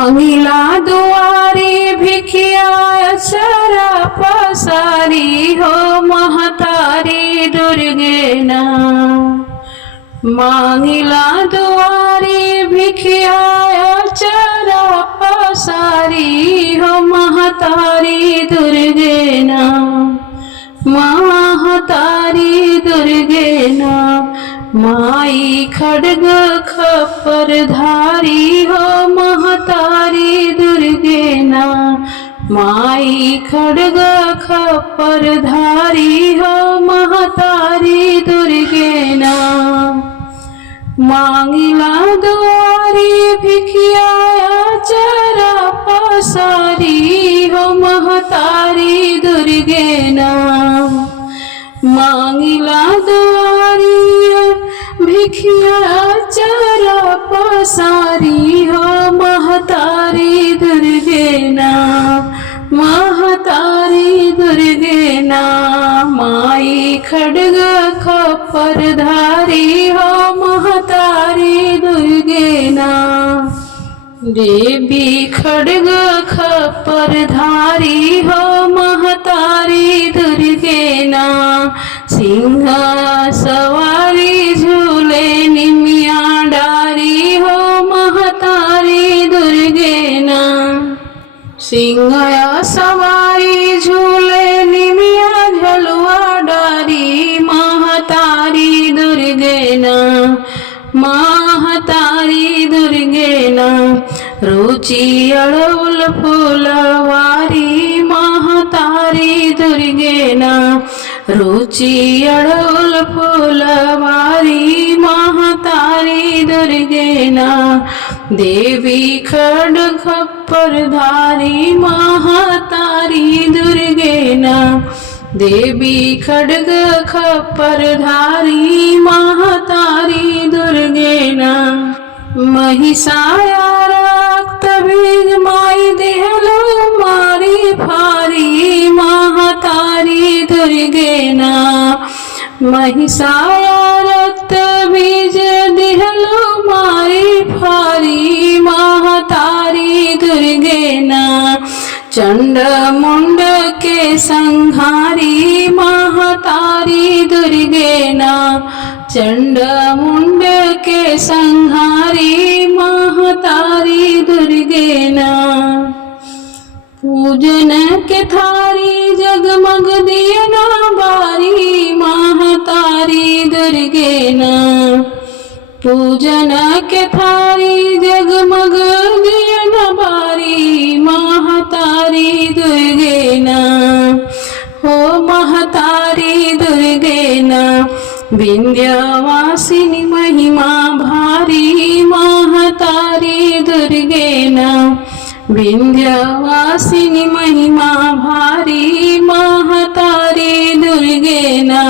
अगिला दुआरी भिखिया अचरा पसारी हो महतारी दुर्गे ना। मांगिला दुआरी भिखिया अचरा पसारी हो महतारी दुर्गे ना। महतारी दुर्गे ना। माई खड्ग खप्पर धारी हो महतारी दुर्गे ना। माई खड्ग खप्पर धारी हो महतारी दुर्गे ना। मांगिला दुआरी भिखिया अचरा पसारी हो महतारी दुर्गे ना। मांगिला दुआरी भिखिया अचरा पसारी हो महतारी दुर्गे ना। महतारी दुर्गे ना। माई खड्ग खप्पर धारी हो महतारी दुर्गे ना। देवी खड्ग खप्पर धारी हो महतारी दुर्गे ना। सिंह सवारी झूले निमिया डारी हो महतारी दुर्गे ना। सिंह सवारी झूले निमिया झलुआ डारी महतारी दुर्गे ना। महतारी दुर्गे ना। रुचि अड़उल फूलवारी महतारी दुर्गे ना। रुचि अड़उल फूलवारी महतारी दुर्गे ना। देवी खड्ग खप्पर धारी महतारी दुर्गे ना। देवी खड्ग खप्पर धारी महतारी दुर्गे ना। महिषाया रक्त बीज माई देहलो मारी फारी महतारी दुर्गे ना। महिषाया रक्त बीज देहलो मारी फारी महतारी दुर्गे ना। चंड मुंड के संहारी महतारी दुर्गे ना। चंड मुंड के संहारी महतारी दुर्गे ना। पूजन के थारी जगमग दियना बारी महतारी दुर्गे ना। पूजन के थारी जगमग दियना बारी महतारी दुर्गे ना। हो महतारी दुर्गे ना। विंध्यवासिनी महिमा भारी महतारी दुर्गे ना। विंध्यवासिनी महिमा भारी महतारी दुर्गे ना।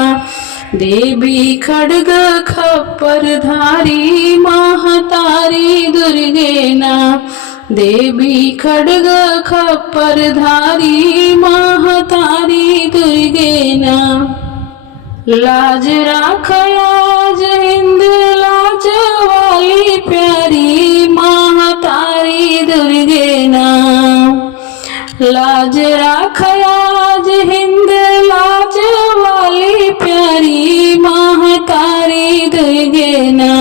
देवी खड्ग खप्पर धारी महतारी दुर्गे ना। देवी खड्ग खप्पर धारी महतारी दुर्गे ना। लाज राखयाज हिंद लाज वाली प्यारी महतारी दुर्गे ना। लाज राखयाज हिंद लाज वाली प्यारी महतारी दुर्गे ना।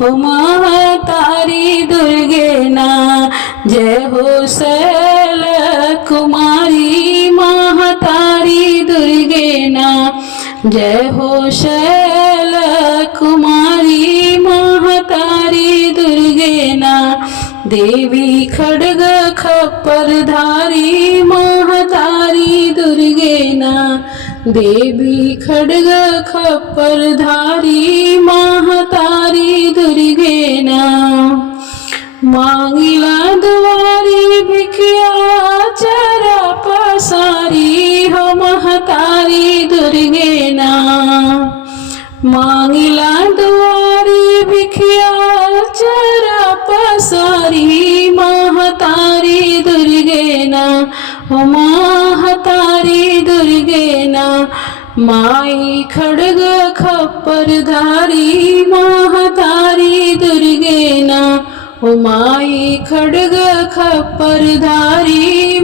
हो महतारी दुर्गे ना। जय हो शैल कुमारी महतारी दुर्गे ना। जय हो शैल कुमारी महतारी दुर्गे ना। देवी खड्ग खप्पर धारी महतारी दुर्गे ना। देवी खड्ग खप्पर धारी महतारी दुर्गे ना। मांगिला दुआरी भिखिया अचरा पसारी हो महतारी दुर्गे ना। मांगिला दुआरी भिखिया अचरा पसारी महतारी दुर्गे ना। हो महतारी दुर्गे ना। माई खड्ग खप्पर धारी महतारी दुर्गे ना। उमाई खड्ग खप्परधारी